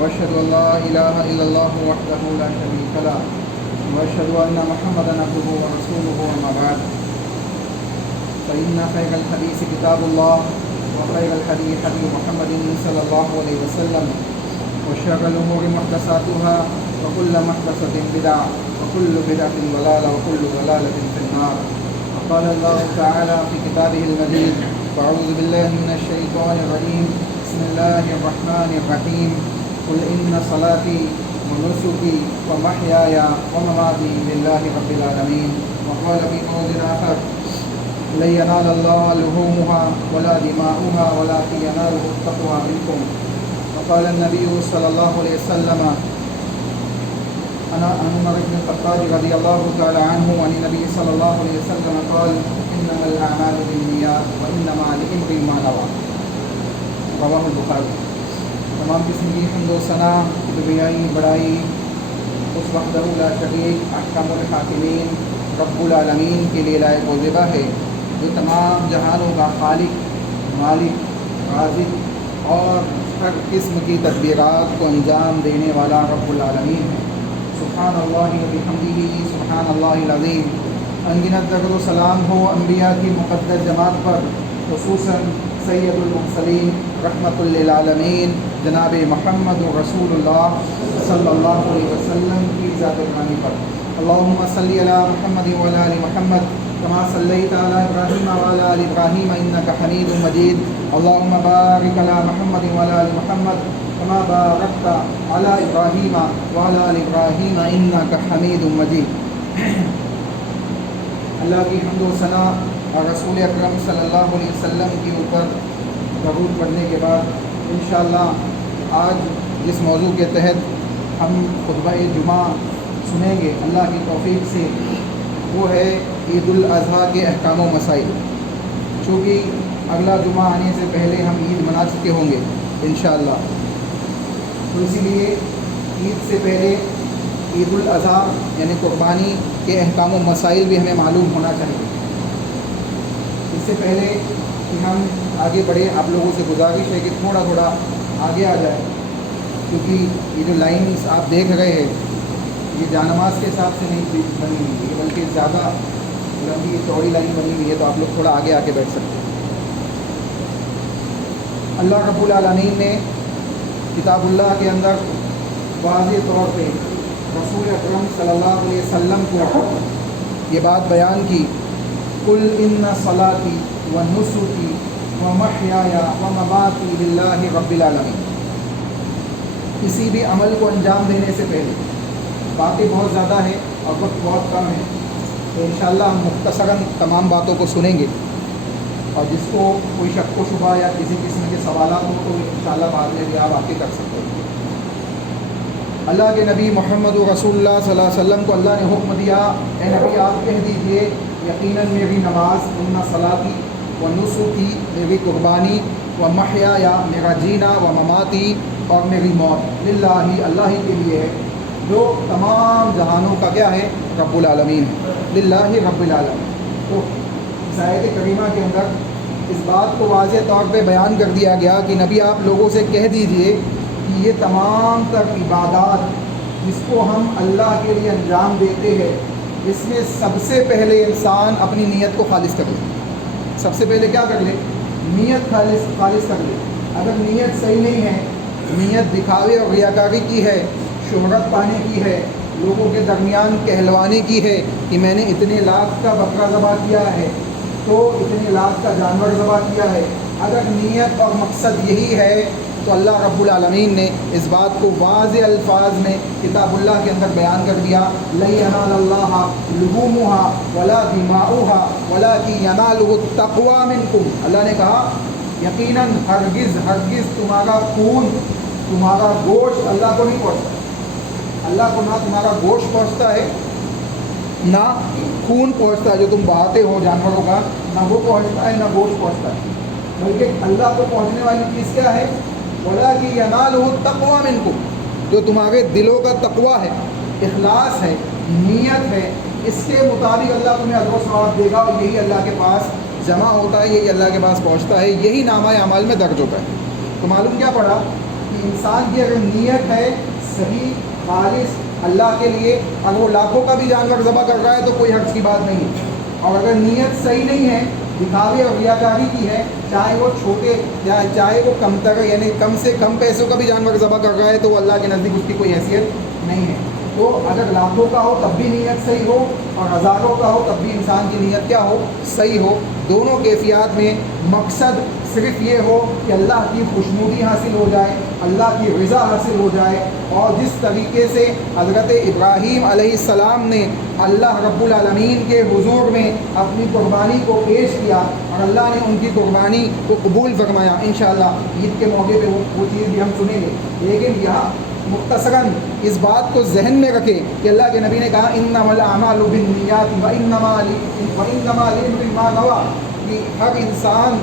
واشهد ان لا اله الا الله وحده لا شريك له واشهد ان محمدا عبده ورسوله اما بعد فان خير الحديث كتاب الله وخير الهدي هدي محمد صلى الله عليه وسلم وشر الامور محدثاتها وكل محدثة بدعة وكل بدعة ضلالة وكل ضلالة في النار. وقال الله تعالى في كتابه المجيد فأعوذ بالله من الشيطان الرجيم بسم الله الرحمن الرحيم قل إن صلاتي ونسكي ومحياي ومماتي لله رب العالمين. وقال في موضع آخر لن ينال الله لحومها ولا دماؤها ولكن يناله التقوى منكم. وقال النبي صلى الله عليه وسلم عن عمر بن الخطاب رضي الله تعالى عنه عن النبي صلى الله عليه وسلم قال إنما الأعمال بالنيات وإنما لامرئ ما نوى. رواہ البخاری. تمام قسم کی حمد و ثنا کبریائی بڑائی اس وحدہ لا شریک احکم الحاکمین رب العالمین کے لیے لائق و زیبا ہے جو تمام جہانوں کا خالق مالک رازق اور ہر قسم کی تدبیرات کو انجام دینے والا رب العالمین ہے. سبحان اللہ و بحمدہ سبحان اللہ العظیم. انگنت درود و سلام ہو انبیاء کی مقدس جماعت پر، خصوصاً سید المرسلین رحمۃ للعالمین جناب محمد رسول اللہ صلی اللہ علیہ وسلم کی ذات گرامی پر. اللہم صلی علی محمد وعلی آل محمد کما صلیت علی ابراہیم وعلی آل ابراہیم انک حمید مجید. اللہم بارک علی محمد وعلی آل محمد کما بارکت علی ابراہیم وعلی آل ابراہیم انک حمید مجید. اللہ کی حمد و ثنا اور رسول اکرم صلی اللہ علیہ وسلم کے اوپر درود پڑھنے کے بعد انشاءاللہ آج جس موضوع کے تحت ہم خطبہ جمعہ سنیں گے اللہ کی توفیق سے، وہ ہے عید الاضحیٰ کے احکام و مسائل. چونکہ اگلا جمعہ آنے سے پہلے ہم عید منا چکے ہوں گے انشاءاللہ، تو اسی لیے عید سے پہلے عید الاضحیٰ یعنی قربانی کے احکام و مسائل بھی ہمیں معلوم ہونا چاہیے. اس سے پہلے کہ ہم آگے بڑھے آپ لوگوں سے گزارش ہے کہ تھوڑا تھوڑا آگے آ جائے، کیونکہ یہ جو لائنز آپ دیکھ رہے ہیں یہ جانماز کے حساب سے نہیں بنی ہوئی ہے، بلکہ زیادہ لمبی چوڑی لائن بنی ہوئی ہے، تو آپ لوگ تھوڑا آگے آ کے بیٹھ سکتے ہیں. اللہ رب العالمین نے کتاب اللہ کے اندر واضح طور پہ رسول اکرم صلی اللہ علیہ وسلم کو یہ بات بیان کی، قل ان صلاتی و نسکی و محیایا و مماتی للہ رب العالمین. کسی بھی عمل کو انجام دینے سے پہلے، باتیں بہت زیادہ ہیں اور وقت بہت کم ہے، تو انشاءاللہ ہم مختصراً تمام باتوں کو سنیں گے، اور جس کو کوئی شک و شبہ یا کسی قسم کے سوالات ہوں تو انشاءاللہ بعد میں بھی آپ آ کے کر سکتے ہیں. اللہ کے نبی محمد رسول اللہ صلی اللہ علیہ وسلم کو اللہ نے حکم دیا، اے نبی آپ کہہ دیجئے یقیناً میری نماز، ان صلاتی و نسکی میری قربانی، و محیا میرا جینا، و مماتی اور میری موت للہ اللہ ہی کے لیے ہے، جو تمام جہانوں کا کیا ہے؟ رب العالمین ہے، للہ رب العالمین۔ تو اس آیت کریمہ کے اندر اس بات کو واضح طور پہ بیان کر دیا گیا کہ نبی آپ لوگوں سے کہہ دیجئے کہ یہ تمام تر عبادات جس کو ہم اللہ کے لیے انجام دیتے ہیں، اس میں سب سے پہلے انسان اپنی نیت کو خالص کر لے۔ سب سے پہلے کیا کر لے؟ نیت خالص کر لے۔ اگر نیت صحیح نہیں ہے، نیت دکھاوے اور ریاکاری کی ہے، شہرت پانے کی ہے، لوگوں کے درمیان کہلوانے کی ہے کہ میں نے اتنے لاکھ کا بکرا ذبح کیا ہے، تو اتنے لاکھ کا جانور ذبح کیا ہے، اگر نیت اور مقصد یہی ہے تو اللہ رب العالمین نے اس بات کو واضح الفاظ میں کتاب اللہ کے اندر بیان کر دیا، لَن يَنَالَ اللَّهَ لُحُومُهَا وَلَا دِمَاؤُهَا وَلَٰكِن يَنَالُهُ التَّقْوَىٰ مِنكُمْ۔ اللہ نے کہا یقیناً ہرگز تمہارا خون، تمہارا گوشت اللہ کو نہیں پہنچتا۔ اللہ کو نہ تمہارا گوشت پہنچتا ہے، نہ خون پہنچتا ہے جو تم بہاتے ہو جانوروں کا، نہ وہ پہنچتا ہے، نہ گوشت پہنچتا ہے، بلکہ اللہ کو پہنچنے والی چیز کیا ہے؟ وَلَٰكِن يَنَالُهُ التَّقْوَىٰ مِنكُمْ، جو تمہارے دلوں کا تقویٰ ہے، اخلاص ہے، نیت ہے، اس کے مطابق اللہ تمہیں اجر و ثواب دے گا، اور یہی اللہ کے پاس جمع ہوتا ہے، یہی اللہ کے پاس پہنچتا ہے، یہی نامہ اعمال میں درج ہوتا ہے۔ تو معلوم کیا پڑا کہ انسان کی اگر نیت ہے صحیح خالص اللہ کے لیے، اگر وہ لاکھوں کا بھی جانور ذبح کر رہا ہے تو کوئی حرج کی بات نہیں ہے، اور اگر نیت صحیح نہیں ہے، دکھاوے اور ریاکاری کی ہے، چاہے وہ چھوٹے چاہے وہ کم تر یعنی کم سے کم پیسوں کا بھی جانور ذبح کر رہا ہے، تو وہ اللہ کے نزدیک اس کی کوئی حیثیت نہیں ہے۔ تو اگر لاکھوں کا ہو تب بھی نیت صحیح ہو، اور ہزاروں کا ہو تب بھی انسان کی نیت کیا ہو؟ صحیح ہو۔ دونوں کیفیات میں مقصد صرف یہ ہو کہ اللہ کی خوشنودی حاصل ہو جائے، اللہ کی رضا حاصل ہو جائے، اور جس طریقے سے حضرت ابراہیم علیہ السلام نے اللہ رب العالمین کے حضور میں اپنی قربانی کو پیش کیا، اور اللہ نے ان کی قربانی کو قبول فرمایا۔ انشاءاللہ عید کے موقع پہ وہ چیز بھی ہم سنیں گے، لیکن یہاں مختصراً اس بات کو ذہن میں رکھیں کہ اللہ کے نبی نے کہا انما الاعمال بالنیات وانما لامرئ ما نوى، کہ ہر انسان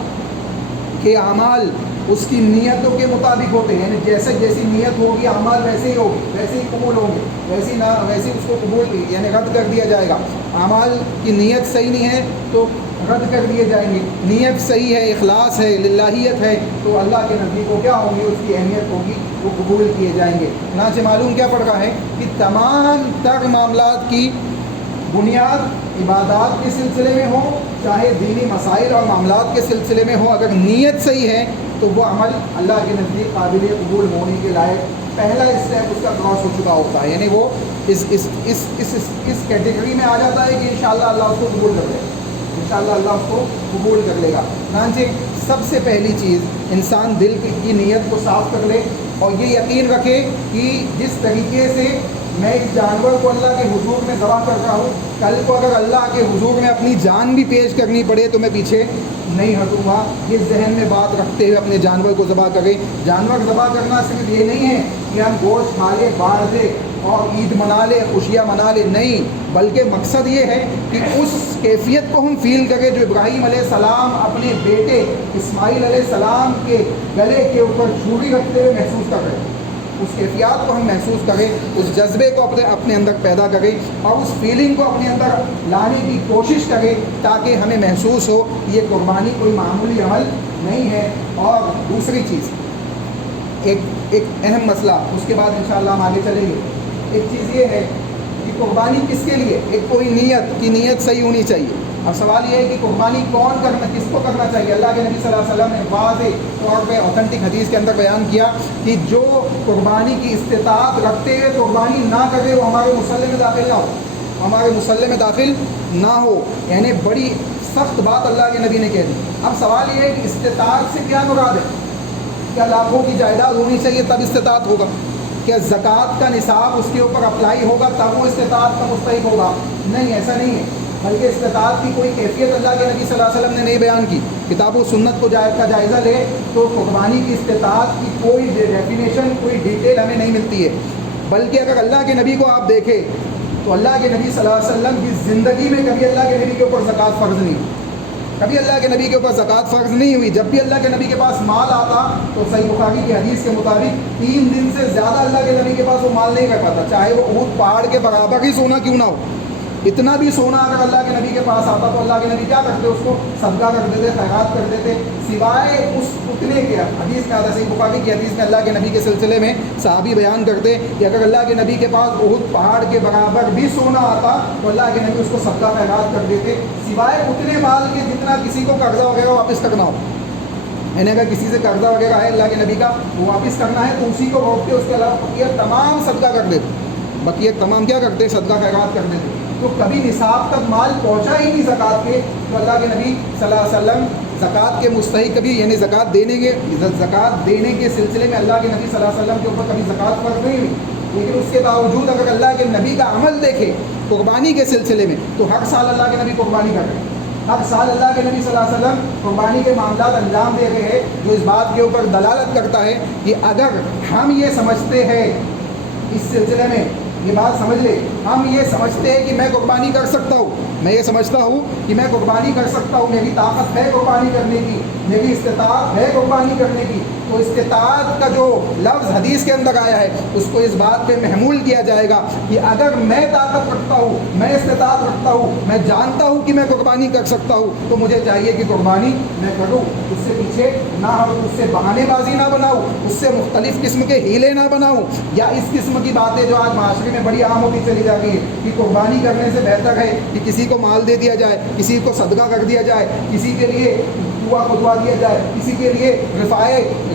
کے اعمال اس کی نیتوں کے مطابق ہوتے ہیں، یعنی جیسی نیت ہوگی اعمال ویسے ہی ہوگی، ویسے ہی قبول ہوں گے، ویسے اس کو قبول یعنی رد کر دیا جائے گا۔ اعمال کی نیت صحیح نہیں ہے تو رد کر دیے جائیں گے، نیت صحیح ہے، اخلاص ہے، للہیت ہے، تو اللہ کے نزدیک وہ کیا ہوں گی؟ اس کی اہمیت ہوگی، وہ قبول کیے جائیں گے۔ چنانچہ معلوم کیا پڑ رہا ہے کہ تمام تر معاملات کی بنیاد عبادات کے سلسلے میں ہو، چاہے دینی مسائل اور معاملات کے سلسلے میں ہو، اگر نیت صحیح ہے تو وہ عمل اللہ کے نزدیک قابل قبول ہونے کے لائق پہلا اسٹیپ اس کا کراس ہو چکا ہوتا ہے، یعنی وہ اس کیٹیگری میں آ جاتا ہے کہ انشاءاللہ اللہ اس کو قبول کر لے گا، انشاءاللہ اللہ اس کو قبول کر لے گا۔ چنانچہ سب سے پہلی چیز انسان دل کی نیت کو صاف کر لے، اور یہ یقین رکھے کہ جس طریقے سے میں اس جانور کو اللہ کے حضور میں ذبح کر رہا ہوں، کل کو اگر اللہ کے حضور میں اپنی جان بھی پیش کرنی پڑے تو میں پیچھے نہیں ہٹوں گا۔ یہ ذہن میں بات رکھتے ہوئے اپنے جانور کو ذبح کریں۔ جانور ذبح کرنا صرف یہ نہیں ہے کہ ہم گوشت کھا لیں، باڑھ دیں اور عید منا لیں، خوشیاں منا لیں، نہیں، بلکہ مقصد یہ ہے کہ اس کیفیت کو ہم فیل کریں جو ابراہیم علیہ السلام اپنے بیٹے اسماعیل علیہ السلام کے گلے کے اوپر چھری رکھتے ہوئے محسوس کر رہے ہیں۔ اس کیفیات کو ہم محسوس کریں، اس جذبے کو اپنے اندر پیدا کریں، اور اس فیلنگ کو اپنے اندر لانے کی کوشش کریں، تاکہ ہمیں محسوس ہو کہ یہ قربانی کوئی معمولی عمل نہیں ہے۔ اور دوسری چیز، ایک اہم مسئلہ، اس کے بعد انشاءاللہ ہم آگے چلیں گے۔ ایک چیز یہ ہے کہ قربانی کس کے لیے؟ ایک کوئی نیت صحیح ہونی چاہیے۔ اب سوال یہ ہے کہ قربانی کس کو کرنا چاہیے؟ اللہ کے نبی صلی اللہ علیہ وسلم نے واضح طور پہ اوتھینٹک حدیث کے اندر بیان کیا کہ جو قربانی کی استطاعت رکھتے ہوئے قربانی نہ کرے وہ ہمارے مسلح میں داخل نہ ہو، ہمارے مسلح میں داخل نہ ہو، یعنی بڑی سخت بات اللہ کے نبی نے کہہ دی۔ اب سوال یہ ہے کہ استطاعت سے کیا مراد ہے؟ کیا لاکھوں کی جائیداد ہونی چاہیے تب استطاعت ہوگا؟ کیا زکوٰۃ کا نصاب اس کے اوپر اپلائی ہوگا تب وہ استطاعت کا مستحق ہوگا؟ نہیں، ایسا نہیں ہے، بلکہ استطاعت کی کوئی کیفیت اللہ کے نبی صلی اللہ علیہ وسلم نے نہیں بیان کی۔ کتاب و سنت کا جائزہ لے تو قربانی کی استطاعت کی کوئی ڈیفینیشن، کوئی ڈیٹیل ہمیں نہیں ملتی ہے، بلکہ اگر اللہ کے نبی کو آپ دیکھیں تو اللہ کے نبی صلی اللہ علیہ وسلم کی زندگی میں کبھی اللہ کے نبی کے اوپر زکوٰۃ فرض نہیں ہوئی، کبھی اللہ کے نبی کے اوپر زکوٰۃ فرض نہیں ہوئی۔ جب بھی اللہ کے نبی کے پاس مال آتا تو صحیح بخاری کی حدیث کے مطابق 3 دن سے زیادہ اللہ کے نبی کے پاس وہ مال نہیں رہ پاتا، چاہے وہ احد پہاڑ کے برابر ہی سونا کیوں نہ ہو۔ اتنا بھی سونا اگر اللہ کے نبی کے پاس آتا تو اللہ کے نبی کیا کرتے، اس کو صدقہ کر دیتے، خیرات کر دیتے، سوائے اس اتنے کے۔ حدیث میں آتا ہے، صحیح بخاری کی حدیث میں اللہ کے نبی کے سلسلے میں صحابی بیان کرتے کہ اگر اللہ کے نبی کے پاس احد پہاڑ کے برابر بھی سونا آتا تو اللہ کے نبی اس کو صدقہ خیرات کر دیتے، سوائے اتنے مال کے جتنا کسی کو قرضہ وغیرہ واپس کرنا ہو۔ یعنی اگر کسی سے قرضہ وغیرہ ہے اللہ کے نبی کا، وہ واپس کرنا ہے تو اسی کو روکتے، اس کے علاوہ بقیہ تمام صدقہ کر دیتے، بقیہ تمام کیا کرتے، صدقہ خیرات کر دیتے۔ تو کبھی نصاب تک مال پہنچا ہی نہیں زکوٰۃ کے، تو اللہ کے نبی صلی اللہ علیہ وسلم زکوٰۃ کے مستحق کبھی، یعنی زکوٰۃ دینے کے سلسلے میں اللہ کے نبی صلی اللہ علیہ وسلم کے اوپر کبھی زکوٰۃ فرض نہیں ہوئی۔ لیکن اس کے باوجود اگر اللہ کے نبی کا عمل دیکھے قربانی کے سلسلے میں تو ہر سال اللہ کے نبی قربانی کر رہے ہیں، ہر سال اللہ کے نبی صلی اللہ علیہ وسلم قربانی کے معاملات انجام دے رہے ہیں، جو اس بات کے اوپر دلالت کرتا ہے کہ اگر ہم یہ سمجھتے ہیں اس سلسلے میں، یہ بات سمجھ لے، ہم یہ سمجھتے ہیں کہ میں قربانی کر سکتا ہوں، میں یہ سمجھتا ہوں کہ میں قربانی کر سکتا ہوں، میری طاقت ہے قربانی کرنے کی، میری استطاعت ہے قربانی کرنے کی، تو استطاعت کا جو لفظ حدیث کے اندر آیا ہے اس کو اس بات پہ محمول کیا جائے گا کہ اگر میں طاقت رکھتا ہوں، میں استطاعت رکھتا ہوں، میں جانتا ہوں کہ میں قربانی کر سکتا ہوں، تو مجھے چاہیے کہ قربانی میں کروں، اس سے پیچھے نہ ہٹوں، اس سے بہانے بازی نہ بناؤں، اس سے مختلف قسم کے ہیلے نہ بناؤں، یا اس قسم کی باتیں جو آج معاشرے میں بڑی عام ہوتی چلی جا رہی ہے کہ قربانی کرنے سے بہتر ہے کہ کسی کو مال دے دیا جائے، کسی کو صدقہ کر دیا جائے، کسی کے لیے کنواں کھدوا دیا جائے، کسی کے لیے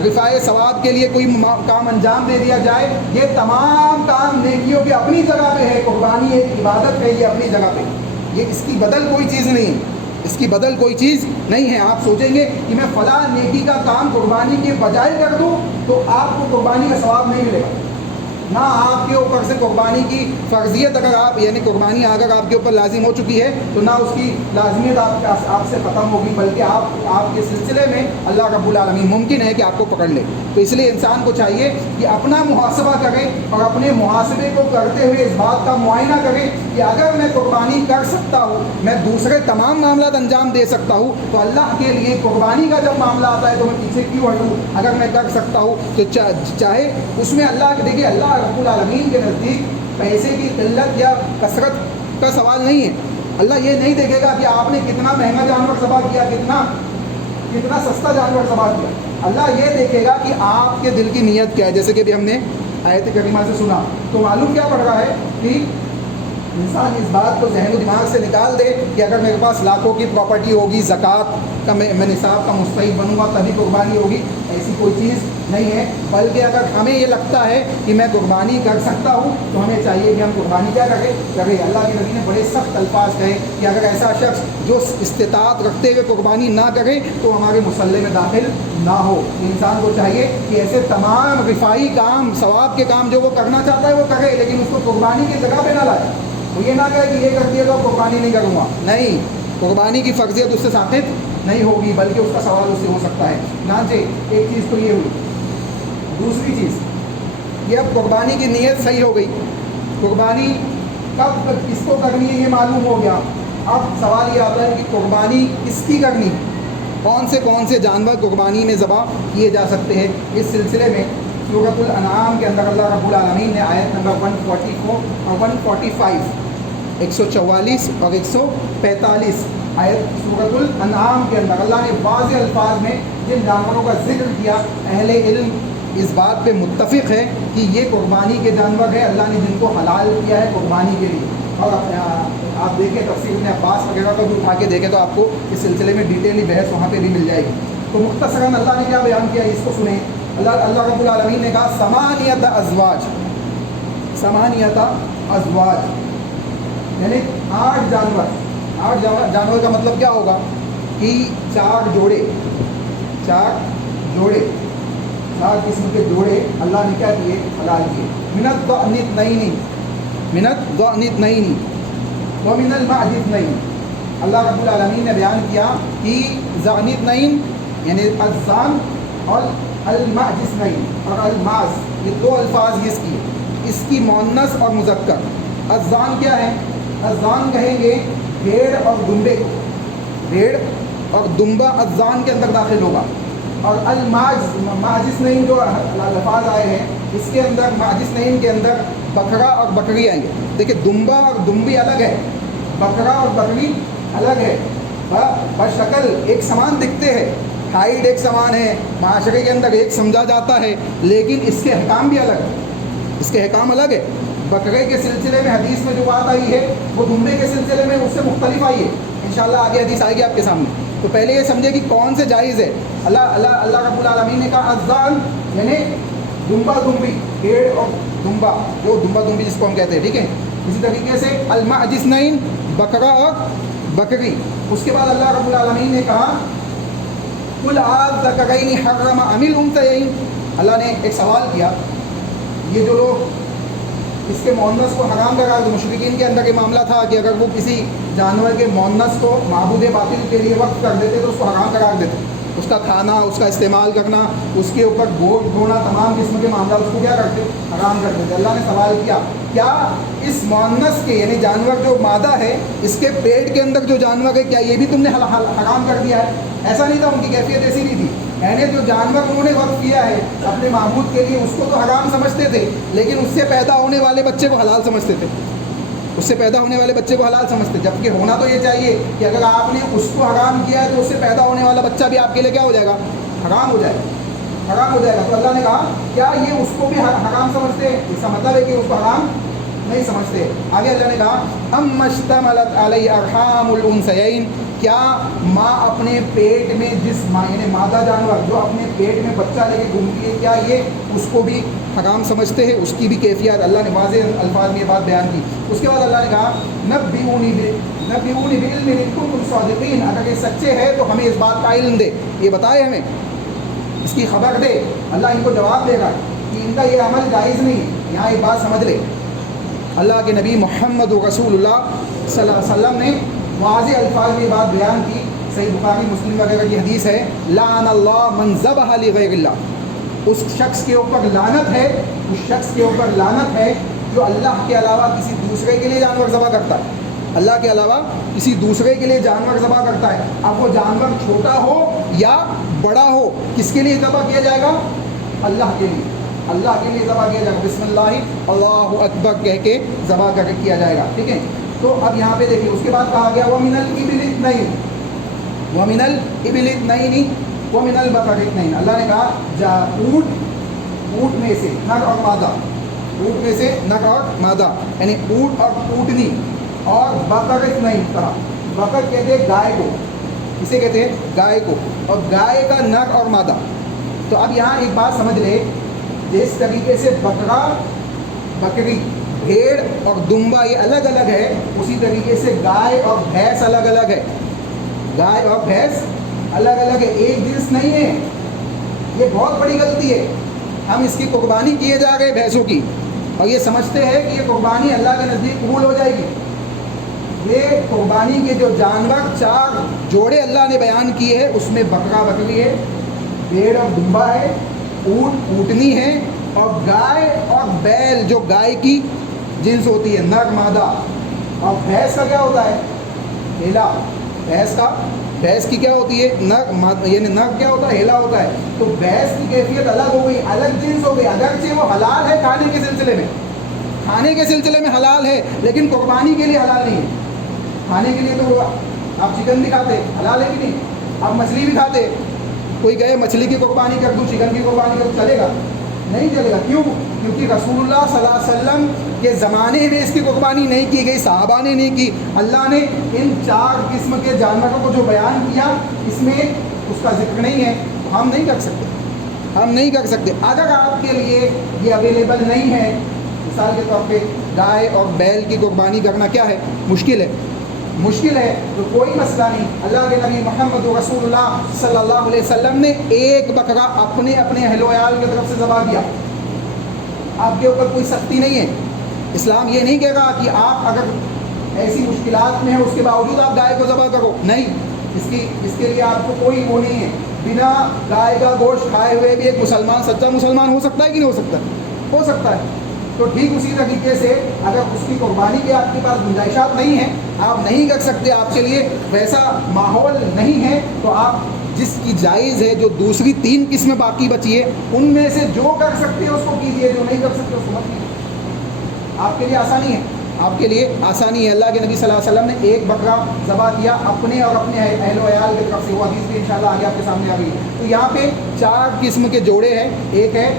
رفاع ثواب کے لیے کوئی کام انجام دے دیا جائے۔ یہ تمام کام نیکیوں کی اپنی جگہ پہ ہے، قربانی ایک عبادت ہے، یہ اپنی جگہ پہ، یہ اس کی بدل کوئی چیز نہیں ہے، اس کی بدل کوئی چیز نہیں ہے۔ آپ سوچیں گے کہ میں فلاں نیکی کا کام قربانی کے بجائے کر دوں تو آپ کو قربانی کا ثواب نہیں ملے گا، نہ آپ کے اوپر سے قربانی کی فرضیت اگر آپ، یعنی قربانی اگر آپ کے اوپر لازم ہو چکی ہے تو نہ اس کی لازمیت آپ سے ختم ہوگی، بلکہ آپ کے سلسلے میں اللہ رب العالمین ممکن ہے کہ آپ کو پکڑ لے۔ تو اس لیے انسان کو چاہیے کہ اپنا محاسبہ کرے اور اپنے محاسبے کو کرتے ہوئے اس بات کا معائنہ کرے کہ اگر میں قربانی کر سکتا ہوں، میں دوسرے تمام معاملات انجام دے سکتا ہوں، تو اللہ کے لیے قربانی کا جب معاملہ آتا ہے تو میں پیچھے کیوں ہٹوں؟ اگر میں کر سکتا ہوں تو چاہے اس میں اللہ کے، دیکھیے اللہ رب العالمین کے نزدیک پیسے کی قلت یا کثرت کا سوال نہیں ہے۔ اللہ یہ نہیں دیکھے گا کہ آپ نے کتنا مہنگا جانور ذبح کیا، کتنا سستا جانور ذبح کیا۔ اللہ یہ دیکھے گا کہ آپ کے دل کی نیت کیا ہے۔ جیسے کہ ابھی ہم نے آیت کریمہ سے سنا تو معلوم کیا پڑ رہا ہے کہ انسان اس بات کو ذہن و دماغ سے نکال دے کہ اگر میرے پاس لاکھوں کی پراپرٹی ہوگی، زکوٰۃ کا میں نصاب کا مستحق بنوں گا تبھی قربانی ہوگی، ایسی کوئی چیز نہیں ہے۔ بلکہ اگر ہمیں یہ لگتا ہے کہ میں قربانی کر سکتا ہوں تو ہمیں چاہیے کہ ہم قربانی کیا کریں۔ اللہ کے نبی نے بڑے سخت الفاظ کہے کہ اگر ایسا شخص جو استطاعت رکھتے ہوئے قربانی نہ کرے تو ہمارے مسلح میں داخل نہ ہو۔ انسان کو چاہیے کہ ایسے تمام رفاعی کام، ثواب کے کام جو وہ کرنا چاہتا ہے وہ کرے، لیکن اس کو قربانی کی جگہ پہ نہ لائے۔ وہ یہ نہ کہے کہ یہ کر دیا تو قربانی نہیں کروں گا، نہیں، قربانی کی فرضیت اس سے ثابت نہیں ہوگی، بلکہ اس کا سوال اس سے ہو سکتا ہے۔ چنانچہ ایک چیز تو یہ ہوئی۔ دوسری چیز یہ، اب قربانی کی نیت صحیح ہو گئی، قربانی کب کس کو کرنی ہے یہ معلوم ہو گیا۔ اب سوال یہ آتا ہے کہ قربانی کس کی کرنی، کون سے جانور قربانی میں ذبح کیے جا سکتے ہیں۔ اس سلسلے میں سورۃ الانعام کے اندر اللہ رب العالمین نے آیت نمبر 144 اور 145، 144 اور 145 آیت سورۃ الانعام کے اندر اللہ نے واضح الفاظ میں جن جانوروں کا ذکر کیا، اہل علم اس بات پہ متفق ہے کہ یہ قربانی کے جانور ہیں، اللہ نے جن کو حلال کیا ہے قربانی کے لیے۔ اور آپ دیکھیں تفسیر ابن عباس وغیرہ کو بھی اٹھا کے دیکھیں تو آپ کو اس سلسلے میں ڈیٹیلی بحث وہاں پہ بھی مل جائے گی۔ تو مختصراً اللہ نے کیا بیان کیا اس کو سنیں۔ اللہ رب العالمین نے کہا ثمانیۃ ازواج، یعنی 8 جانور۔ 8 جانور کا مطلب کیا ہوگا کہ 4 جوڑے، 4 قسم کے جوڑے اللہ نے کیا کیے، حلال کیے۔ من الضأن اثنین ومن المعز اثنین۔ اللہ رب العالمین نے بیان کیا کہ ضأن اثنین یعنی الضأن اور المعز اثنین، اور المعز یہ 2 الفاظ یوز کیے۔ اس کی مؤنث اور مذکر. اذان کیا ہے؟ اذان کہیں گے بھیڑ اور دمبے کو. بھیڑ اور دمبا اذان کے اندر داخل ہوگا. اور ماجس نعیم جو الفاظ آئے ہیں اس کے اندر ماجس نعیم کے اندر بکرا اور بکری آئیں گے. دیکھیں دمبا اور دمبی الگ ہے، بکرا اور بکری الگ ہے. بشکل ایک سامان دکھتے ہیں، ہائٹ ایک سامان ہے، معاشرے کے اندر ایک سمجھا جاتا ہے، لیکن اس کے احکام بھی الگ ہے. اس کے احکام الگ ہے. بکرے کے سلسلے میں حدیث میں جو بات آئی ہے وہ دمبے کے سلسلے میں اس سے مختلف آئی ہے. انشاءاللہ آگے حدیث آئے گی آپ کے سامنے. تو پہلے یہ سمجھے کہ کون سے جائز ہے. اللہ رب العالمین نے کہا اذان یعنی دمبا دمبی، بھیڑ اور دمبا، جو دمبا دمبی جس کو ہم کہتے ہیں، ٹھیک ہے. اسی طریقے سے المعجسنین، بکرا اور بکری. اس کے بعد اللہ رب العالمین نے کہا قل الذکرین حرم ام الانثیین. اللہ نے ایک سوال کیا، یہ جو لوگ اس کے مؤنث کو حرام کرا، تو مشرکین کے اندر یہ معاملہ تھا کہ اگر وہ کسی جانور کے مؤنث کو معبود باطل کے لیے وقف کر دیتے تو اس کو حرام قرار دیتے. اس کا کھانا، اس کا استعمال کرنا، اس کے اوپر گوشت دھونا، تمام قسم کے معاملات اس کو کیا کرتے؟ حرام کر دیتے. اللہ نے سوال کیا کیا اس مؤنث کے یعنی جانور جو مادہ ہے اس کے پیٹ کے اندر جو جانور ہے کیا یہ بھی تم نے حرام کر دیا ہے؟ ایسا نہیں تھا، ان کی کیفیت ایسی نہیں تھی. یعنی جو جانور انہوں نے وقف کیا ہے اپنے معبود کے لیے اس کو تو حرام سمجھتے تھے، لیکن اس سے پیدا ہونے والے بچے کو حلال سمجھتے تھے. اس سے پیدا ہونے والے بچے کو حلال سمجھتے، جبکہ ہونا تو یہ چاہیے کہ اگر آپ نے اس کو حرام کیا ہے تو اس سے پیدا ہونے والا بچہ بھی آپ کے لیے کیا ہو جائے گا؟ حرام ہو جائے گا، حرام ہو جائے گا. تو اللہ نے کہا کیا یہ اس کو بھی حرام سمجھتے ہیں؟ اس کا مطلب ہے کہ اس کو حرام نہیں سمجھتے. آگے اللہ نے کہا ام اشتملت علی ارحام الانثیین، کیا ماں اپنے پیٹ میں جس ماں یعنی مادہ جانور جو اپنے پیٹ میں بچہ لے کے گھومتی ہے کیا یہ اس کو بھی حرام سمجھتے ہیں؟ اس کی بھی کیفیت اللہ نے واضح الفاظ میں یہ بات بیان کی. اس کے بعد اللہ نے کہا نبئونی بعلم ان کنتم صادقین، اگر یہ سچے ہیں تو ہمیں اس بات کا علم دے، یہ بتائے ہمیں، اس کی خبر دے. اللہ ان کو جواب دے گا کہ ان کا یہ عمل جائز نہیں ہے. یہاں ایک بات سمجھ لے، اللہ کے نبی محمد رسول اللہ صلی اللہ علیہ وسلم نے واضح الفاظ میں یہ بات بیان کی. صحیح بخاری مسلم وغیرہ کی حدیث ہے لعن اللہ من ذبح لغیر اللہ، اس شخص کے اوپر لعنت ہے، اس شخص کے اوپر لعنت ہے جو اللہ کے علاوہ کسی دوسرے کے لیے جانور ذبح کرتا ہے. اللہ کے علاوہ کسی دوسرے کے لیے جانور ذبح کرتا ہے. اب وہ جانور چھوٹا ہو یا بڑا ہو، کس کے لیے ذبح کیا جائے گا؟ اللہ کے لیے، اللہ کے لیے ذبح کیا جائے گا. بسم اللہ اللہ اکبر کہہ کے ذبح کر کے کیا جائے گا. ٹھیک ہے. تو اب یہاں پہ دیکھیے اس کے بعد کہا گیا وَمِنَ الْإِبِلِ اثْنَيْنِ وَمِنَ الْإِبِلِ اثْنَيْنِ وَمِنَ الْبَقَرِ اثْنَيْنِ. اللہ نے کہا اونٹ میں سے نر اور مادہ، اونٹ میں سے نر اور مادہ یعنی اونٹ اور اونٹنی، اور بقر اثنین کہا. بقر کہتے ہیں گائے کو، اسے کہتے ہیں گائے کو، اور گائے کا نر اور مادہ. تو اب یہاں ایک بات سمجھ لے، جس طریقے سے بکرا، بکری، بھیڑ اور دمبا یہ الگ الگ ہے، اسی طریقے سے گائے اور بھینس الگ الگ ہے. گائے اور بھینس الگ الگ ہے، ایک جنس نہیں ہے. یہ بہت بڑی غلطی ہے. ہم اس کی قربانی کیے جا رہے بھینسوں کی، اور یہ سمجھتے ہیں کہ یہ قربانی اللہ کے نزدیک قبول ہو جائے گی. یہ قربانی کے جو جانور 4 جوڑے اللہ نے بیان کیے ہیں اس میں بکرا بکری ہے، بھیڑ اور دمبا ہے، اونٹ اونٹنی ہے، اور گائے اور بیل جو گائے کی جنس ہوتی ہے، نر مادہ. اور بھینس کا کیا ہوتا ہے؟ ہیلا. بھینس کی کیا ہوتی ہے؟ نر، یعنی نر کیا ہوتا ہے؟ ہیلا ہوتا ہے. تو بھینس کی کیفیت الگ ہو گئی، الگ جنس ہو گئی. اگرچہ وہ حلال ہے کھانے کے سلسلے میں، کھانے کے سلسلے میں حلال ہے، لیکن قربانی کے لیے حلال نہیں ہے. کھانے کے لیے تو آپ چکن بھی کھاتے، حلال ہے کہ نہیں؟ آپ مچھلی بھی کھاتے. کوئی کہے مچھلی کی قربانی کر دوں، چکن کی قربانی کر دوں، چلے گا؟ نہیں چلے گا. کیوں؟ کیونکہ رسول اللہ صلی اللہ علیہ وسلم کے زمانے میں اس کی قربانی نہیں کی گئی، صحابہ نے نہیں کی. اللہ نے ان 4 قسم کے جانوروں کو جو بیان کیا اس میں اس کا ذکر نہیں ہے. ہم نہیں کر سکتے، ہم نہیں کر سکتے. اگر آپ کے لیے یہ اویلیبل نہیں ہے، مثال کے طور پہ گائے اور بیل کی قربانی کرنا کیا ہے؟ مشکل ہے، تو کوئی مسئلہ نہیں. اللہ کے نبی محمد رسول اللہ صلی اللہ علیہ وسلم نے ایک بکرا اپنے اہل و عیال کی طرف سے ذبح کیا. آپ کے اوپر کوئی سختی نہیں ہے. اسلام یہ نہیں کہے گا کہ آپ اگر ایسی مشکلات میں ہیں اس کے باوجود آپ گائے کو ذبح کرو، نہیں. اس کے لیے آپ کو کوئی وہ نہیں ہے. بنا گائے کا گوشت کھائے ہوئے بھی ایک مسلمان، سچا مسلمان ہو سکتا ہے کہ نہیں ہو سکتا؟ ہو سکتا ہے. تو ٹھیک اسی طریقے سے اگر اس کی قربانی کی آپ کے پاس گنجائشات نہیں ہیں، آپ نہیں کر سکتے، آپ کے لیے ویسا ماحول نہیں ہے، تو آپ جس کی جائز ہے، جو دوسری 3 قسمیں باقی بچی ہے، ان میں سے جو کر سکتے ہیں اس کو کیجیے، جو نہیں کر سکتے اس کو مت کیجیے. آپ کے لیے آسانی ہے، آپ کے لیے آسانی ہے. اللہ کے نبی صلی اللہ علیہ وسلم نے ایک بکرا ذبح کیا اپنے اور اپنے اہل و عیال کی طرف سے، وہ حدیث بھی انشاءاللہ آگے آپ کے سامنے آ گئی. تو یہاں پہ 4 قسم کے جوڑے ہیں. ایک ہے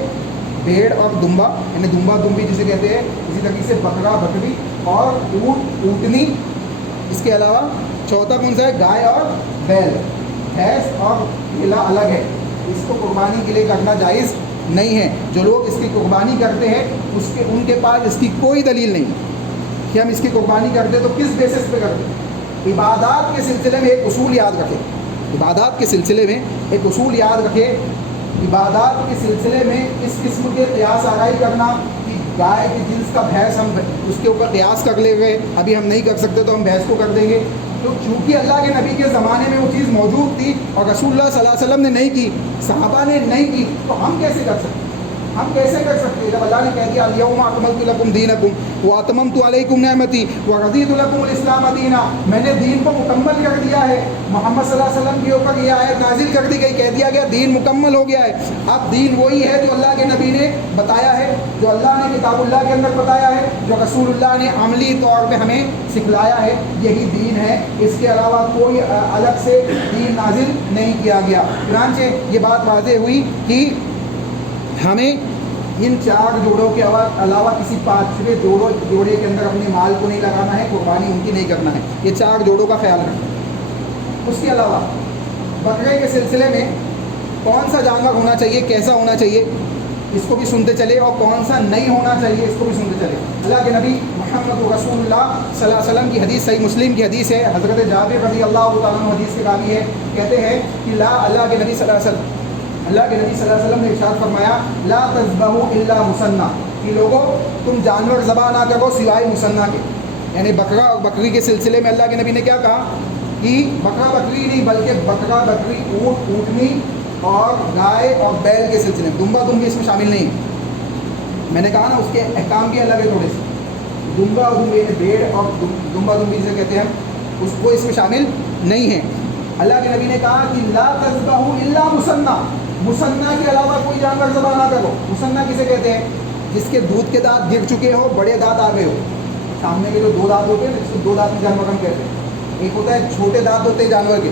بھیڑ اور دمبا، یعنی دمبا دمبی جسے کہتے ہیں، اسی طریقے سے بکرا بکری اور اونٹ اونٹنی. اس کے علاوہ چوتھا کون سا ہے؟ گائے اور بیل. بھینس اور بیلا الگ ہے، اس کو قربانی کے لیے کرنا جائز نہیں ہے. جو لوگ اس کی قربانی کرتے ہیں ان کے پاس اس کی کوئی دلیل نہیں کہ ہم اس کی قربانی کرتے تو کس بیسس پہ کرتے. عبادات کے سلسلے میں ایک اصول یاد رکھے، عبادات کے سلسلے میں ایک اصول یاد رکھے. عبادات کے سلسلے میں اس قسم کے قیاس آرائی کرنا کہ گائے کی جنس کا بھینس ہم اس کے اوپر قیاس کر لے گئے، ابھی ہم نہیں کر سکتے تو ہم بھینس کو کر دیں گے. تو چونکہ اللہ کے نبی کے زمانے میں وہ چیز موجود تھی اور رسول اللہ صلی اللہ علیہ وسلم نے نہیں کی، صحابہ نے نہیں کی، تو ہم کیسے کر سکتے؟ ہم کیسے کر سکتے ہیں جب اللہ نے کہہ دیا الیوم اکملت لکم دینکم واتممت علیکم نعمتی ورضیت لکم الاسلام دینا، میں نے دین کو مکمل کر دیا ہے. محمد صلی اللہ علیہ وسلم کے اوپر یہ آیت نازل کر دی گئی، کہہ دیا گیا دین مکمل ہو گیا ہے. اب دین وہی ہے جو اللہ کے نبی نے بتایا ہے، جو اللہ نے کتاب اللہ کے اندر بتایا ہے، جو رسول اللہ نے عملی طور پہ ہمیں سکھلایا ہے، یہی دین ہے. اس کے علاوہ کوئی الگ سے دین نازل نہیں کیا گیا. چنانچہ یہ بات واضح ہوئی کہ ہمیں ان 4 جوڑوں کے علاوہ کسی 5ویں جوڑے کے اندر اپنے مال کو نہیں لگانا ہے، قربانی ان کی نہیں کرنا ہے. یہ 4 جوڑوں کا خیال رکھنا. اس کے علاوہ بکرے کے سلسلے میں کون سا جانور ہونا چاہیے، کیسا ہونا چاہیے، اس کو بھی سنتے چلے، اور کون سا نہیں ہونا چاہیے اس کو بھی سنتے چلے. اللہ کے نبی محمد رسول اللہ صلی اللہ علیہ وسلم کی حدیث صحیح مسلم کی حدیث ہے، حضرت جابر رضی اللہ تعالیٰ عنہ حدیث کے راوی ہے، کہتے ہیں کہ اللہ کے نبی صلی اللہ علیہ وسلم نے ارشاد فرمایا لا تذبحوا الا مسنّا، کہ لوگوں تم جانور ذبح نہ کرو سوائے مسنّا کے. یعنی بکرا اور بکری کے سلسلے میں اللہ کے نبی نے کیا کہا کہ بکرا بکری نہیں بلکہ بکرا بکری اونٹ اونٹنی اور گائے اور بیل کے سلسلے میں. دمبا دمبی اس میں شامل نہیں. میں نے کہا نا اس کے احکام کے الگ ہے تھوڑے سے. دمبا دمبی بھیڑ اور دمبا دمبی جسے کہتے ہیں اس کو اس میں شامل نہیں ہے. اللہ کے نبی نے کہا کہ لا تذبحوا الا مسنّا، مسنّا کے علاوہ کوئی جانور ذبح نہ کرو. مسنّا کسے کہتے ہیں؟ جس کے دودھ کے دانت گر چکے ہو، بڑے دانت آ گئے ہو. سامنے کے جو 2 دانت ہوتے ہیں جس کو 2 دانتی جانور ہم کہتے ہیں. ایک ہوتا ہے چھوٹے دانت ہوتے ہیں جانور کے،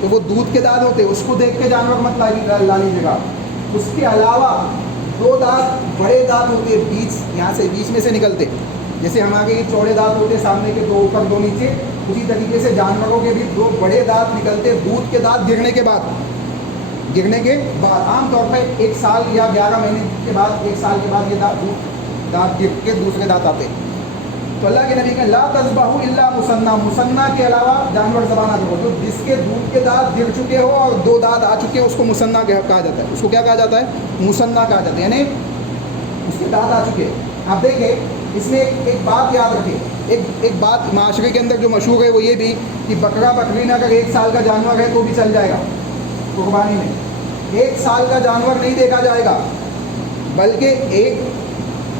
تو وہ دودھ کے دانت ہوتے ہیں، اس کو دیکھ کے جانور مت لا لیجیے گا. اس کے علاوہ 2 دانت بڑے دانت ہوتے ہیں، یہاں سے بیچ میں سے نکلتے، جیسے ہمارے یہ چوڑے دانت ہوتے ہیں سامنے کے 2 اوپر 2 نیچے، اسی طریقے سے جانوروں کے بھی 2 بڑے دانت نکلتے دودھ کے دانت گرنے کے بعد. عام طور پہ 1 سال یا 11 مہینے کے بعد، 1 سال کے بعد یہ دانت گر کے دوسرے دانت آتے. تو اللہ کے نبی کہ لا تذبحوا الا مسنّا، مسنّا کے علاوہ جانور ذبح نہ کرو. تو جس کے دودھ کے دانت گر چکے ہو اور 2 دانت آ چکے ہیں اس کو مسنّا کہا جاتا ہے. اس کو کیا کہا جاتا ہے؟ مسنّا کہا جاتا ہے، یعنی اس کے دانت آ چکے. آپ دیکھیں اس میں ایک بات یاد رکھیں، ایک بات معاشرے کے اندر جو مشہور ہے وہ یہ بھی کہ بکرا بکری نہ اگر 1 سال کا جانور ہے تو بھی چل جائے گا قربانی میں. 1 سال کا جانور نہیں دیکھا جائے گا، بلکہ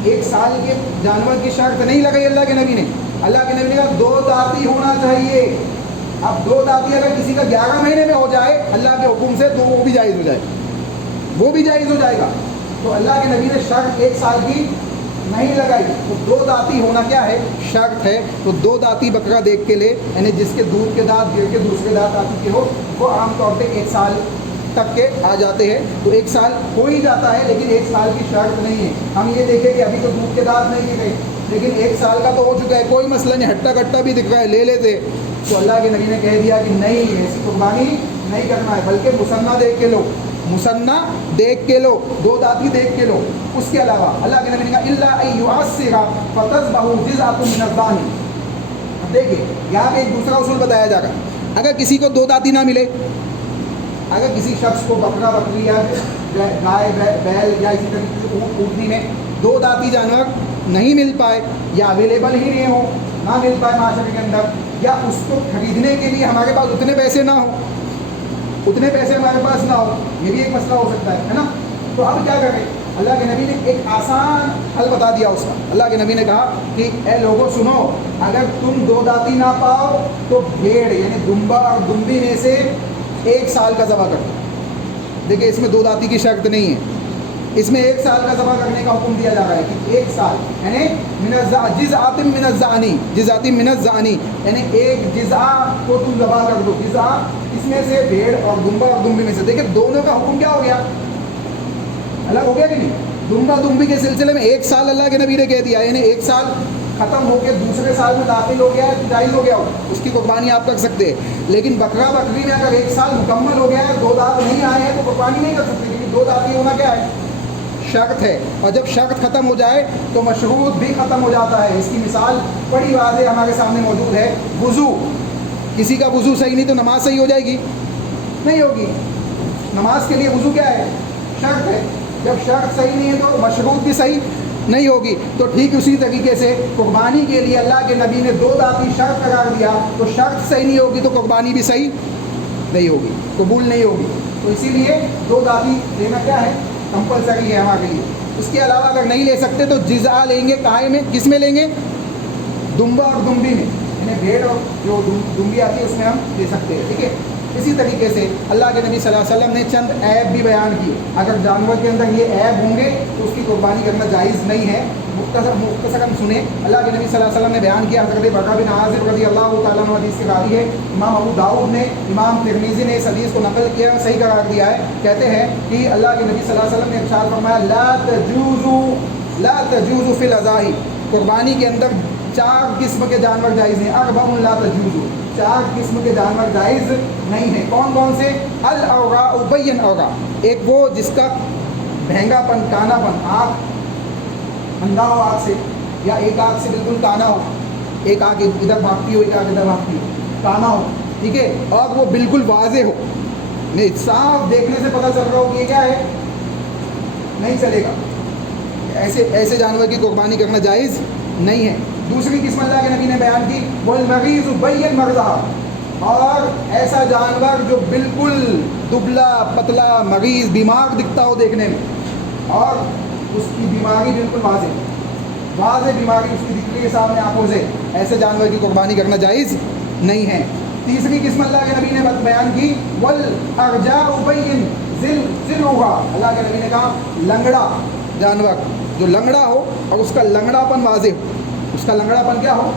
ایک سال کے جانور کی شرط نہیں لگائی اللہ کے نبی نے. اللہ کے نبی نے کہا 2 دانتی ہونا چاہیے. اب 2 دانتی اگر کسی کا 11 مہینے میں ہو جائے اللہ کے حکم سے تو وہ بھی جائز ہو جائے، وہ بھی جائز ہو جائے گا. تو اللہ کے نبی نے شرط 1 سال کی نہیں لگائی. تو 2 دانتی ہونا کیا ہے؟ شرط ہے. تو 2 دانتی بکرا دیکھ کے لے، یعنی جس کے دودھ کے دانت گر کے دوسرے دانت آ چکے ہو، وہ عام طور پہ 1 سال تک کے آ جاتے ہیں. تو 1 سال ہو ہی جاتا ہے، لیکن 1 سال کی شرط نہیں ہے. ہم یہ دیکھیں کہ ابھی تو دودھ کے دانت نہیں گر گئے، لیکن 1 سال کا تو ہو چکا ہے، کوئی مسئلہ نہیں، ہٹا کٹا بھی دکھ رہا ہے، لے لیتے. تو اللہ کے نبی نے کہہ دیا کہ نہیں، ایسی قربانی نہیں کرنا ہے، بلکہ مسنّا دیکھ کے لو، مسنّا دیکھ کے لو، 2 دانتی دیکھ کے لو. اس کے علاوہ اللہ کے نبی نے کہا الا ان یعصر فتذبحوا جزءۃ من الضان. اب دیکھیں یہاں پہ ایک دوسرا اصول بتایا جا رہا ہے. اگر کسی کو 2 دانتی نہ ملے، اگر کسی شخص کو بکرا بکری یا گائے بیل یا اسی طریقے سے اونٹ اونٹنی میں 2 دانتی جانور نہیں مل پائے، یا اویلیبل ہی نہیں ہو، نہ مل پائے معاشرے کے اندر، یا اس کو خریدنے کے لیے ہمارے پاس اتنے پیسے نہ ہوں، اتنے پیسے ہمارے پاس نہ ہو، یہ بھی ایک مسئلہ ہو سکتا ہے نا. تو اب کیا کریں؟ اللہ کے نبی نے ایک آسان حل بتا دیا اس کا. اللہ کے نبی نے کہا کہ اے لوگوں سنو، اگر تم دو داتی نہ پاؤ تو بھیڑ یعنی دمبا اور دمبی میں سے 1 سال کا ذبح کر دو. دیکھیں اس میں 2 داتی کی شرط نہیں ہے، اس میں 1 سال کا ذبح کرنے کا حکم دیا جا رہا ہے کہ 1 سال یعنی جزءات من الزانی، جزءات من الزانی یعنی ایک جزء کو تم ذبح کر دو. جزء اس میں سے بھیڑ اور دمبا اور دمبی میں سے. دیکھیں دونوں کا حکم کیا ہو گیا، الگ ہو گیا کہ نہیں. دمبا دمبی کے سلسلے میں 1 سال اللہ کے نبی نے کہہ دیا، یعنی 1 سال ختم ہو کے دوسرے سال میں داخل ہو گیا ہے، جائز ہو گیا ہو، اس کی قربانی آپ کر سکتے ہیں. لیکن بکرا بکری میں اگر 1 سال مکمل ہو گیا ہے، 2 دانت نہیں آئے ہیں تو قربانی نہیں کر سکتے، کیونکہ 2 دانتی ہونا کیا ہے، شرط ہے. اور جب شرط ختم ہو جائے تو مشروط بھی ختم ہو جاتا ہے. اس کی مثال بڑی واضح ہمارے سامنے موجود ہے. وضو، کسی کا وضو صحیح نہیں تو نماز صحیح ہو جائے گی؟ نہیں ہوگی. نماز کے لیے وضو کیا ہے، شرط ہے. جب شرط صحیح نہیں ہے تو مشروط بھی صحیح نہیں ہوگی. تو ٹھیک اسی طریقے سے قربانی کے لیے اللہ کے نبی نے 2 دانتی شرط قرار دیا، تو شرط صحیح نہیں ہوگی تو قربانی بھی صحیح نہیں ہوگی، قبول نہیں ہوگی. تو اسی لیے 2 دانتی لینا کیا ہے، کمپلسری ہے ہمارے لیے. اس کے علاوہ اگر نہیں لے سکتے تو جزا لیں گے. کائے میں کس میں لیں گے، دمبا اور دمبی میں، یعنی بھیڑ اور جو دمبی آتی ہے اس میں ہم لے سکتے ہیں. ٹھیک ہے. اسی طریقے سے اللہ کے نبی صلی اللہ علیہ وسلم نے چند عیب بھی بیان کیے. اگر جانور کے اندر یہ عیب ہوں گے تو اس کی قربانی کرنا جائز نہیں ہے. مختصراً سنیں. اللہ کے نبی صلی اللہ علیہ وسلم نے بیان کیا، حضرت برہ بن عازب رضی اللہ تعالیٰ عنہ حدیث کی راوی ہے. امام ابو داؤد نے، امام ترمذی نے اس حدیث کو نقل کیا، صحیح قرار دیا ہے. کہتے ہیں کہ اللہ کے نبی صلی اللہ علیہ وسلم نے ارشاد فرمایا، لا تجوز فی الاضاحی، قربانی کے اندر 4 قسم کے جانور جائز ہیں. اربع لا تجوز، 4 قسم کے جانور جائز نہیں ہیں. کون کون سے؟ الاوراء، بین اوراء، ایک وہ جس کا بھینگا پن، کانا پن، آنکھ اندھا ہو آنکھ سے، یا ایک آنکھ سے بالکل کانا ہو، ایک آنکھ ادھر بھاگتی ہو ایک آنکھ ادھر بھاگتی ہو، کانا ہو. ٹھیک ہے. اور وہ بالکل واضح ہو، نہیں صاف دیکھنے سے پتہ چل رہا ہو کہ یہ کیا ہے، نہیں چلے گا. ایسے جانور کی قربانی کرنا جائز نہیں ہے. دوسری قسم اللہ کے نبی نے بیان کی، والمغیظ بین مرضھا، اور ایسا جانور جو بالکل دبلا پتلا مریض بیمار دکھتا ہو دیکھنے میں، اور اس کی بیماری بالکل واضح بیماری اس کی دکھ رہی ہے سامنے آنکھوں سے، ایسے جانور کی قربانی کرنا جائز نہیں ہے. تیسری قسم اللہ کے نبی نے بیان کی، والارجاء بین ذلھا، اللہ کے نبی نے کہا لنگڑا جانور، جو لنگڑا ہو اور اس کا لنگڑا پن واضح ہو، اس کا لنگڑا پن کیا ہو،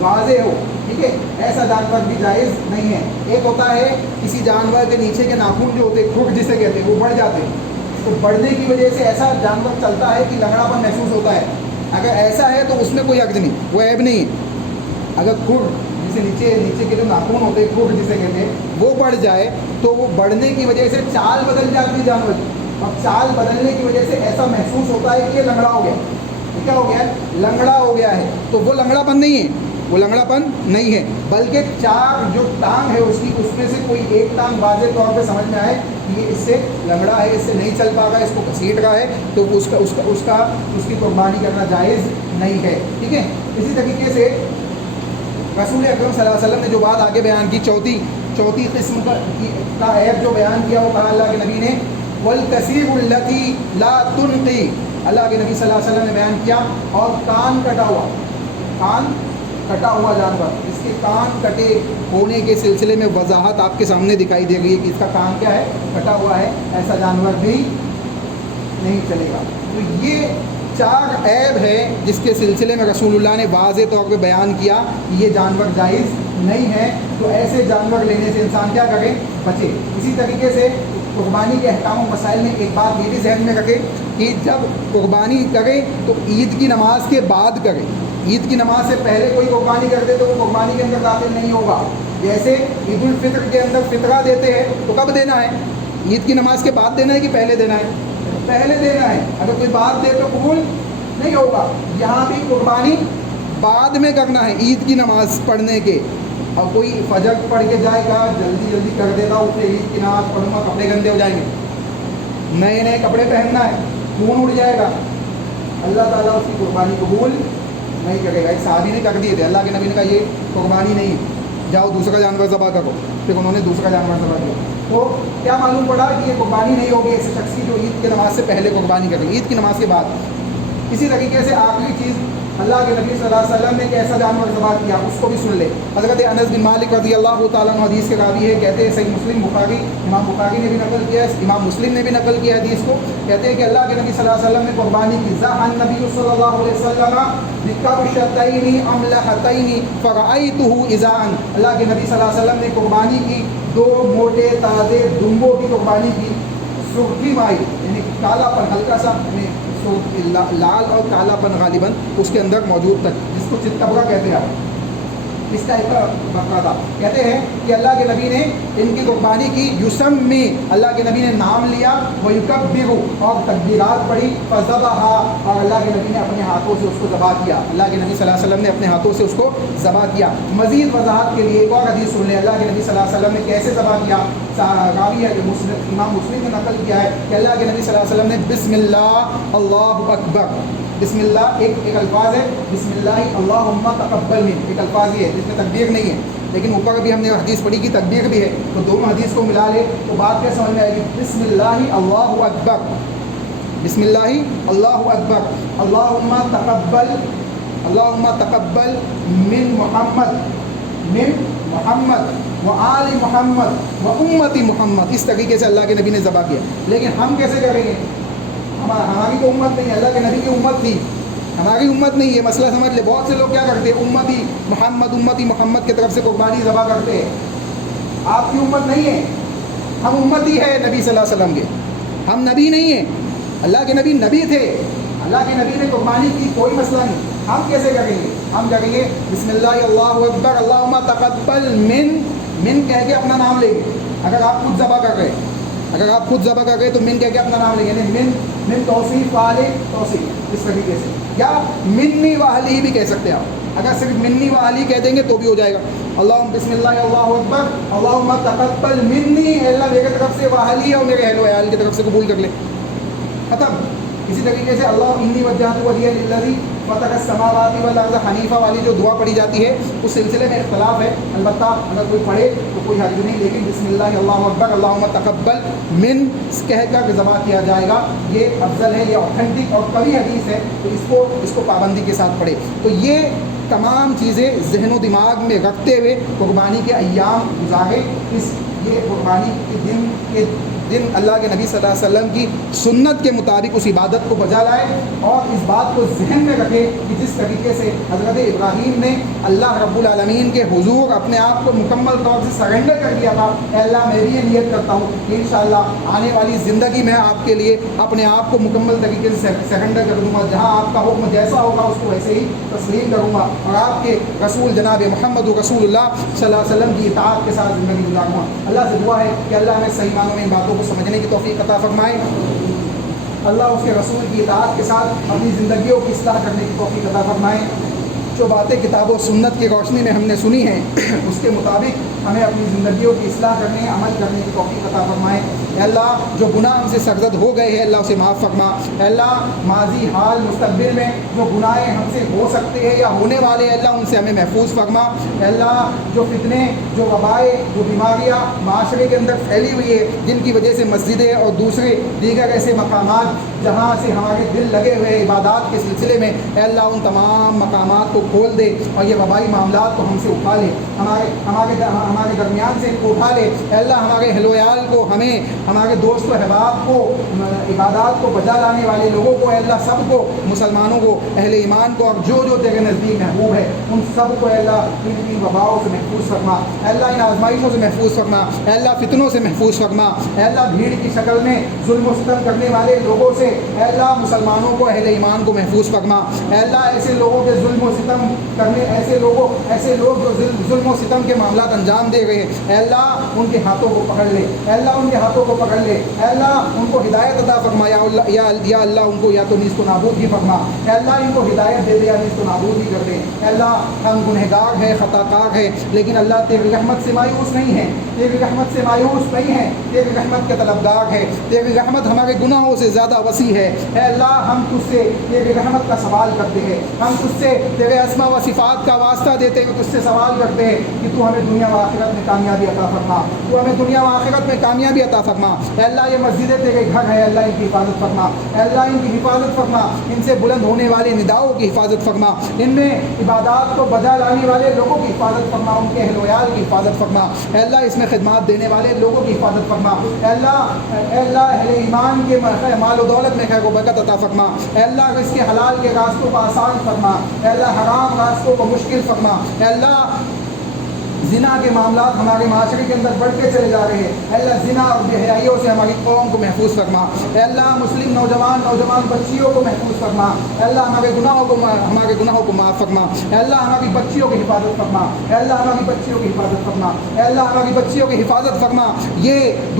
واضح ہو. ٹھیک ہے. ایسا جانور بھی جائز نہیں ہے. ایک ہوتا ہے کسی جانور کے نیچے کے ناخن جو ہوتے ہیں، کھوٹ جسے کہتے ہیں، وہ بڑھ جاتے ہیں، تو بڑھنے کی وجہ سے ایسا جانور چلتا ہے کہ لنگڑا پن محسوس ہوتا ہے. اگر ایسا ہے تو اس میں کوئی حرج نہیں، وہ عیب نہیں ہے. اگر کھوٹ جسے نیچے کے جو ناخن ہوتے ہیں، کھوٹ جسے کہتے ہیں، وہ بڑھ جائے تو وہ بڑھنے کی وجہ سے چال بدل جاتی ہے جانور کی. اب چال بدلنے کی وجہ سے ایسا محسوس ہوتا ہے کہ یہ لنگڑا ہو گیا. کیا ہو گیا ہے، لنگڑا ہو گیا ہے. تو وہ لنگڑا پن نہیں ہے، وہ لنگڑا پن نہیں ہے، بلکہ 4 جو ٹانگ ہے اس میں سے کوئی ایک ٹانگ واضح طور پہ سمجھ میں آئے کہ یہ اس سے لنگڑا ہے، اس سے نہیں چل پا رہا ہے، اس کو گھسیٹ رہا ہے، تو اس کی قربانی کرنا جائز نہیں ہے. ٹھیک ہے. اسی طریقے سے رسول اکرم صلی اللہ علیہ وسلم نے جو بات آگے بیان کی، چوتھی قسم کا عیب جو بیان کیا، وہ کہا اللہ کے نبی نے، والکثیر التی لا تنقی، اللہ کے نبی صلی اللہ علیہ وسلم نے بیان کیا، اور کان کٹا ہوا جانور، اس کے کان کٹے ہونے کے سلسلے میں وضاحت آپ کے سامنے دکھائی دے گئی ہے کہ اس کا کان کیا ہے، کٹا ہوا ہے، ایسا جانور بھی نہیں چلے گا. تو یہ 4 عیب ہے جس کے سلسلے میں رسول اللہ نے واضح طور پہ بیان کیا کہ یہ جانور جائز نہیں ہے. تو ایسے جانور لینے سے انسان کیا کرے، بچے. اسی طریقے سے قربانی کے احکام و مسائل میں ایک بات یہ بھی ذہن میں رکھے کہ جب قربانی کرے تو عید کی نماز کے بعد کرے. عید کی نماز سے پہلے کوئی قربانی کر دے تو وہ قربانی کے اندر داخل نہیں ہوگا. جیسے عید الفطر کے اندر فطرہ دیتے ہیں تو کب دینا ہے، عید کی نماز کے بعد دینا ہے کہ پہلے دینا ہے، پہلے دینا ہے. اگر کوئی بعد دے تو قبول نہیں ہوگا. یہاں بھی قربانی بعد میں کرنا ہے عید کی نماز پڑھنے کے. اور کوئی فجر پڑھ کے جائے گا، جلدی کر دیتا ہوں کہ عید کی نماز پڑھوں گا، کپڑے گندے ہو جائیں گے، نئے کپڑے پہننا ہے، خون اڑ جائے گا، اللہ تعالیٰ اس کی قربانی قبول نہیں کرے گا. ایک صحابی نے کر دیے تھے، اللہ کے نبی نے کہا یہ قربانی نہیں. جاؤ دوسرا جانور ذبح کرو، پھر انہوں نے دوسرا جانور ذبح کیا۔ تو کیا معلوم پڑا کہ یہ قربانی نہیں ہوگی ایسے شخص کی جو عید کی نماز سے پہلے قربانی کرے، عید کی نماز کے بعد۔ اسی طریقے سے آخری چیز، اللہ کے نبی صلی اللہ علیہ وسلم نے ایک ایسا جانور ذبح کیا، اس کو بھی سن لے۔ حضرت انس بن مالک رضی اللہ تعالیٰ عنہ حدیث کے راوی ہے، کہتے ہیں صحیح مسلم بخاری، امام بخاری نے بھی نقل کیا ہے، امام مسلم نے بھی نقل کیا حدیث کو، کہتے ہیں کہ اللہ کے نبی صلی اللہ علیہ وسلم نے قربانی کی، ذبح النبی صلی اللہ علیہ وسلم بکبشتین املحتین فرأیتہ اذاء، اللہ کے نبی صلی اللہ علیہ وسلم نے قربانی کی 2 موٹے تازے دمبوں کی قربانی کی، سرخی مائی یعنی کالا پن، ہلکا سا لال اور کالا پن غالباً اس کے اندر موجود تھا، جس کو چتکبرا کہتے ہیں، اس کا ایک بکرا تھا۔ کہتے ہیں کہ اللہ کے نبی نے ان کی قربانی کی، یسمی، اللہ کے نبی نے نام لیا، ویکبر، اور تکبیرات پڑھی، فذبح، اور اللہ کے نبی نے اپنے ہاتھوں سے اس کو ذبح کیا، اللہ کے نبی صلی اللہ علیہ وسلم نے اپنے ہاتھوں سے اس کو ذبح کیا۔ مزید وضاحت کے لیے ایک اور حدیث سن لیں، اللہ کے نبی صلی اللہ علیہ وسلم نے کیسے ذبح کیا۔ راوی ہے جو امام مسلم نے نقل کیا ہے کہ اللہ کے نبی صلی اللہ علیہ وسلم نے بسم اللہ اللہ اکبر، بسم اللہ ایک الفاظ ہے، بسم اللہ اللہم تقبل من، ایک الفاظ یہ ہے جس میں تکبیر نہیں ہے، لیکن اوپر بھی ہم نے حدیث پڑھی کی تکبیر بھی ہے، تو دونوں حدیث کو ملا لے تو بات کیا سمجھ میں آئے گی، بسم اللہ اللہ اکبر، بسم اللہ اللہ اکبر، اللہم تقبل من محمد و آل محمد و امتی محمد، اس طریقے سے اللہ کے نبی نے ذبح کیا۔ لیکن ہم کیسے کریں گے، ہماری تو امت نہیں، اللہ کے نبی کی امت تھی، ہماری امت نہیں، یہ مسئلہ سمجھ لے۔ بہت سے لوگ کیا کرتے ہیں، امتی محمد کی طرف سے قربانی ذبح کرتے ہیں، آپ کی امت نہیں ہے، ہم امتی ہے نبی صلی اللہ علیہ وسلم کے، ہم نبی نہیں ہیں، اللہ کے نبی نبی تھے، اللہ کے نبی نے قربانی کی، کوئی مسئلہ نہیں۔ ہم کیسے کریں گے، ہم کریں گے بسم اللہ اللہ اکبر اللہم تقبل من کہہ کے اپنا نام لیں گے، اگر آپ خود ذبح کر گئے تو من کہہ کے اپنا نام لیں گے، یعنی من توصیف والے توصیف، اس طریقے سے، یا منی واہلی بھی کہہ سکتے ہیں آپ، اگر صرف منی واہلی کہہ دیں گے تو بھی ہو جائے گا۔ اللہم بسم اللہ اللہ اکبر اللہم تقبل منی، اللہ میرے طرف سے واہلی اور میرے اہل و عیال کی طرف سے قبول کر لے، ختم۔ اسی طریقے سے اللہ انی وجہت وجہی للذی فطر السماوات والارض حنیفہ والی جو دعا پڑھی جاتی ہے، اس سلسلے میں اختلاف ہے، البتہ اگر کوئی پڑھے تو کوئی حرج نہیں، لیکن بسم اللہ اللہ اکبر اللہم تقبل من کہہ کر ذبح کیا جائے گا، یہ افضل ہے، یہ اوتھینٹک اور قوی حدیث ہے، تو اس کو پابندی کے ساتھ پڑھے۔ تو یہ تمام چیزیں ذہن و دماغ میں رکھتے ہوئے قربانی کے ایام گزارے، یہ قربانی کے دن اللہ کے نبی صلی اللہ علیہ وسلم کی سنت کے مطابق اس عبادت کو بجا لائے، اور اس بات کو ذہن میں رکھے کہ جس طریقے سے حضرت ابراہیم نے اللہ رب العالمین کے حضور اپنے آپ کو مکمل طور سے سرنڈر کر دیا تھا، اے اللہ میں بھی یہ نیت کرتا ہوں کہ انشاءاللہ آنے والی زندگی میں آپ کے لیے اپنے آپ کو مکمل طریقے سے سرنڈر کر دوں گا، جہاں آپ کا حکم جیسا ہوگا اس کو ویسے ہی تسلیم کروں گا، اور آپ کے رسول جناب محمد رسول اللہ صلی اللہ علیہ وسلم کی اطاعت کے ساتھ زندگی گزاروں گا۔ اللہ سے دعا ہے کہ اللہ ہمیں صحیح معنوں میں ان باتوں کو سمجھنے کی توفیق عطا فرمائے، اللہ اس کے رسول کی اطاعت کے ساتھ اپنی زندگیوں کی اصلاح کرنے کی توفیق عطا فرمائے۔ جو باتیں کتاب و سنت کی روشنی میں ہم نے سنی ہیں اس کے مطابق ہمیں اپنی زندگیوں کی اصلاح کرنے، عمل کرنے کی توفیق عطا فرمائے۔ اے اللہ جو گناہ ہم سے سرزد ہو گئے ہیں اللہ اسے معاف فرما، اے اللہ ماضی حال مستقبل میں جو گناہ ہم سے ہو سکتے ہیں یا ہونے والے ہیں اللہ ان سے ہمیں محفوظ فرما۔ اے اللہ جو فتنے، جو وبائیں، جو بیماریاں معاشرے کے اندر پھیلی ہوئی ہے، جن کی وجہ سے مسجدیں اور دوسرے دیگر ایسے مقامات جہاں سے ہمارے دل لگے ہوئے عبادات کے سلسلے میں، اے اللہ ان تمام مقامات کو کھول دے اور یہ وبائی معاملات کو ہم سے اٹھا لے، ہمارے درمیان سے ان کو اٹھا لے۔ اے اللہ ہمارے اہل و عیال کو، ہمیں، ہمارے دوست و احباب کو، عبادات کو بجا لانے والے لوگوں کو، اے اللہ سب کو، مسلمانوں کو، اہل ایمان کو، اور جو تیرے نزدیک محبوب ہے ان سب کو اے اللہ ان وباؤں سے محفوظ فرما، اے اللہ ان آزمائشوں سے محفوظ فرما، اے اللہ فتنوں سے محفوظ فرما، اے اللہ بھیڑ کی شکل میں ظلم و ستم کرنے والے لوگوں سے اے اللہ مسلمانوں کو، اہل ایمان کو محفوظ فرما۔ اے اللہ ایسے لوگوں کے ظلم و ستم کرنے، ایسے لوگ جو ظلم و ستم کے معاملات انجام دے رہے ہیں، اے اللہ ان کے ہاتھوں کو پکڑ لے، اے اللہ ان کے ہاتھوں کو پکڑ لے، اے اللہ ان کو ہدایت عطا فرما، یا اللہ ان کو یا تو نیست و نابود ہی فرما، اے اللہ ان کو ہدایت دے دے یا نیست و نابود ہی کر دے۔ اے اللہ ہم گنہگار ہیں، خطا کار ہیں، لیکن اللہ تیری رحمت سے مایوس نہیں ہے، تیری رحمت سے مایوس نہیں ہے، تیری رحمت کے طلبگار ہے، تیری رحمت ہمارے گناہوں سے زیادہ وسیع وسیع ہے۔ اے اللہ ہم تجھ سے تیری رحمت کا سوال کرتے ہیں، ہم تجھ سے تیرے اسماء و صفات کا واسطہ دیتے ہیں، تجھ سے سوال کرتے ہیں کہ تو ہمیں دنیا و آخرت میں کامیابی عطا فرما، تو ہمیں دنیا و آخرت میں کامیابی عطا فرما۔ اے اللہ یہ مسجدیں تیرے گھر ہے، اللہ ان کی حفاظت فرما، اے اللہ ان کی حفاظت فرما، ان سے بلند ہونے والے نداؤں کی حفاظت فرما، ان میں عبادات کو بجا لانے والے لوگوں کی حفاظت فرما، ان کے اہل و عیال کی حفاظت فرما، اے اللہ اس میں خدمات دینے والے لوگوں کی حفاظت فرما، اے اللہ اہل ایمان کے مال و دولت میں خیر و برکت عطا فرما، اے اللہ اس کے حلال کے راستوں کو آسان فرما، اے اللہ حرام راستوں کو مشکل فرما، اے اللہ زنا کے معاملات ہمارے معاشرے کے اندر بڑھتے چلے جا رہے ہیں، اے اللہ زنا اور بے حیائیوں سے ہماری قوم کو محفوظ فرما، اے اللہ مسلم نوجوان بچیوں کو محفوظ فرما، اے اللہ ہمارے گناہوں کو معاف فرما، اے اللہ ہماری بچیوں کی حفاظت فرما، اے اللہ ہماری بچیوں کی حفاظت فرما، اے اللہ ہماری بچیوں کی حفاظت فرما۔ یہ